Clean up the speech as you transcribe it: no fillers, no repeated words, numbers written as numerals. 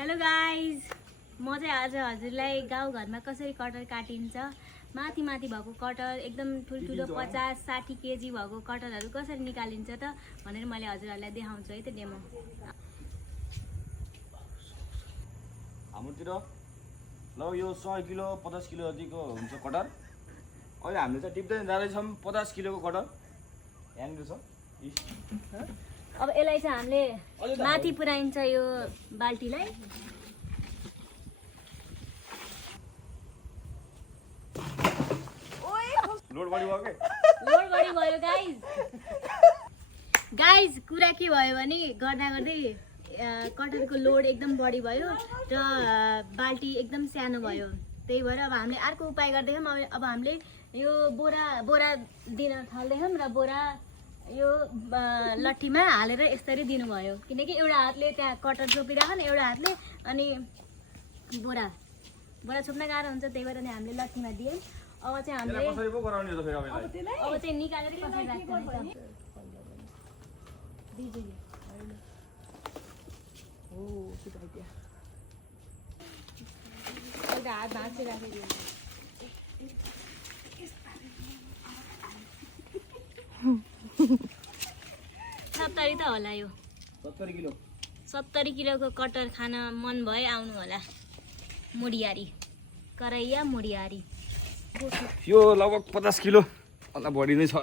Hello guys, म चाहिँ आज हजुरलाई गाउँघरमा कसरी कटहर काटिन्छ, माथि माथि भएको कटहर एकदम ठुल्ठुलो 50-60 केजी भएको कटहरहरू कसरी निकालिन्छ त भनेर मैले हजुरहरूलाई देखाउँछु है त डेमो। हाम्रोतिर ल यो 100 किलो 50 किलो जतिको हुन्छ कटहर। अहिले हामीले चाहिँ टिप्दै जाँदैछौँ 50 किलोको कटहर यहाँनिर छ। अब यसलाई चाहिँ हामीले माथि पुर्याइन्छ यो बाल्टीलाई। लोड बढी भयो के? लोड बढी भयो गाइज कुरा के भयो भने गर्दा गर्दै कटहरको लोड एकदम बढी भयो र बाल्टी एकदम सानो भयो। त्यही भएर अब हामीले अर्को उपाय गर्दैछौँ। अब हामीले यो बोरा दिन थाल्दैछौँ र बोरा यो लट्ठीमा हालेर यसरी दिनुभयो, किनकि एउटा हातले त्यहाँ कटहर छोपिरहेको नि, एउटा हातले अनि बोरा छोप्न गाह्रो हुन्छ। त्यही भएर नि हामीले लट्ठीमा दियौँ। अब चाहिँ हामीले कसरी पो गराउने त फेरि अब चाहिँ निकालेर कसरी राख्ने हात भाँच्दै राखेको 70 त होला यो 70 किलोको कटहर खान मन भए आउनु होला। मुडियारी करैया मुडियारी यो लगभग 50 किलो भन्दा बढी नै छ।